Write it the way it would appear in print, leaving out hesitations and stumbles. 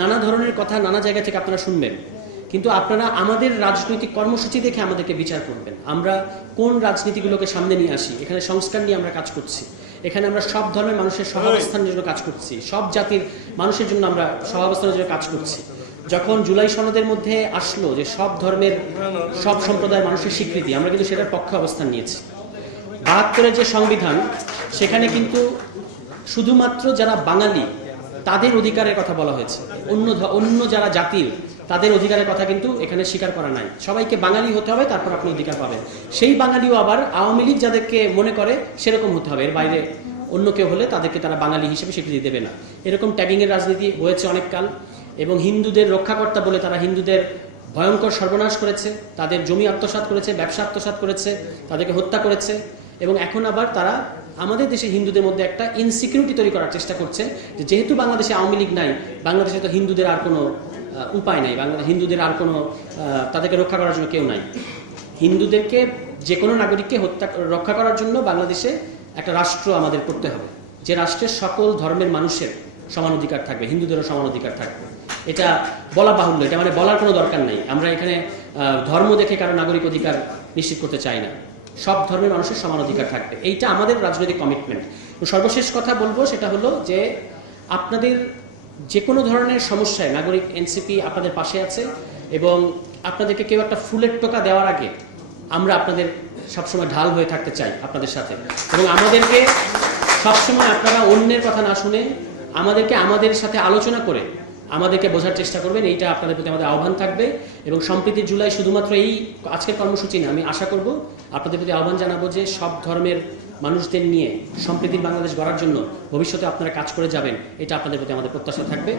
নানা ধরনের কথা নানা জায়গা থেকে আপনারা শুনবেন, কিন্তু আপনারা আমাদের রাজনৈতিক কর্মসূচি দেখে আমাদেরকে বিচার করবেন। আমরা কোন রাজনীতিগুলোকে সামনে নিয়ে আসি, এখানে সংস্কার নিয়ে আমরা কাজ করছি, এখানে আমরা সব ধর্মের মানুষের সহাবস্থানের জন্য কাজ করছি, সব জাতির মানুষের জন্য আমরা সহাবস্থানের জন্য কাজ করছি। যখন জুলাই সনদের মধ্যে আসলো যে সব ধর্মের সব সম্প্রদায়ের মানুষের স্বীকৃতি, আমরা কিন্তু সেটার পক্ষে অবস্থান নিয়েছি। ৭২-এর যে সংবিধান, সেখানে কিন্তু শুধুমাত্র যারা বাঙালি তাদের অধিকারের কথা বলা হয়েছে, অন্য যারা জাতির তাদের অধিকারের কথা কিন্তু এখানে স্বীকার করা নাই। সবাইকে বাঙালি হতে হবে, তারপর আপনি অধিকার পাবেন। সেই বাঙালিও আবার আওয়ামী লীগ যাদেরকে মনে করে সেরকম হতে হবে, এর বাইরে অন্য কেউ হলে তাদেরকে তারা বাঙালি হিসেবে স্বীকৃতি দেবে না। এরকম ট্যাগিংয়ের রাজনীতি হয়েছে অনেককাল, এবং হিন্দুদের রক্ষাকর্তা বলে তারা হিন্দুদের ভয়ঙ্কর সর্বনাশ করেছে, তাদের জমি আত্মসাৎ করেছে, ব্যবসা আত্মসাৎ করেছে, তাদেরকে হত্যা করেছে। এবং এখন আবার তারা আমাদের দেশে হিন্দুদের মধ্যে একটা ইনসিকিউরিটি তৈরি করার চেষ্টা করছে যে যেহেতু বাংলাদেশে আওয়ামী লীগ নাই, বাংলাদেশে তো হিন্দুদের আর কোনো উপায় নাই, হিন্দুদের আর কোনো তাদেরকে রক্ষা করার জন্য কেউ নাই। হিন্দুদেরকে যে কোনো নাগরিককে রক্ষা করার জন্য বাংলাদেশে একটা রাষ্ট্র আমাদের করতে হবে, যে রাষ্ট্রের সকল ধর্মের মানুষের সমান অধিকার থাকবে, হিন্দুদেরও সমান অধিকার থাকবে। এটা বলা বাহুল্য, এটা মানে বলার কোনো দরকার নেই। আমরা এখানে ধর্ম দেখে কারো নাগরিক অধিকার নিশ্চিত করতে চাই না, সব ধর্মের মানুষের সমান অধিকার থাকবে, এইটা আমাদের রাজনৈতিক কমিটমেন্ট। সর্বশেষ কথা বলবো সেটা হলো যে আপনাদের যে কোনো ধরনের সমস্যায় নাগরিক এনসিপি আপনাদের পাশে আছে, এবং আপনাদেরকে কেউ একটা ফুলের টোকা দেওয়ার আগে আমরা আপনাদের সবসময় ঢাল হয়ে থাকতে চাই আপনাদের সাথে। এবং আমাদেরকে সবসময় আপনারা অন্যের কথা না শুনে আমাদেরকে আমাদের সাথে আলোচনা করে আমাদেরকে বোঝার চেষ্টা করবেন, এইটা আপনাদের প্রতি আমাদের আহ্বান থাকবে। এবং সম্প্রীতির জুলাই শুধুমাত্র এই আজকের কর্মসূচি না, আমি আশা করব আপনাদের প্রতি আহ্বান জানাবো যে সব ধর্মের মানুষদের নিয়ে সম্প্রীতির বাংলাদেশ গড়ার জন্য ভবিষ্যতে আপনারা কাজ করে যাবেন, এটা আপনাদের প্রতি আমাদের প্রত্যাশা থাকবে।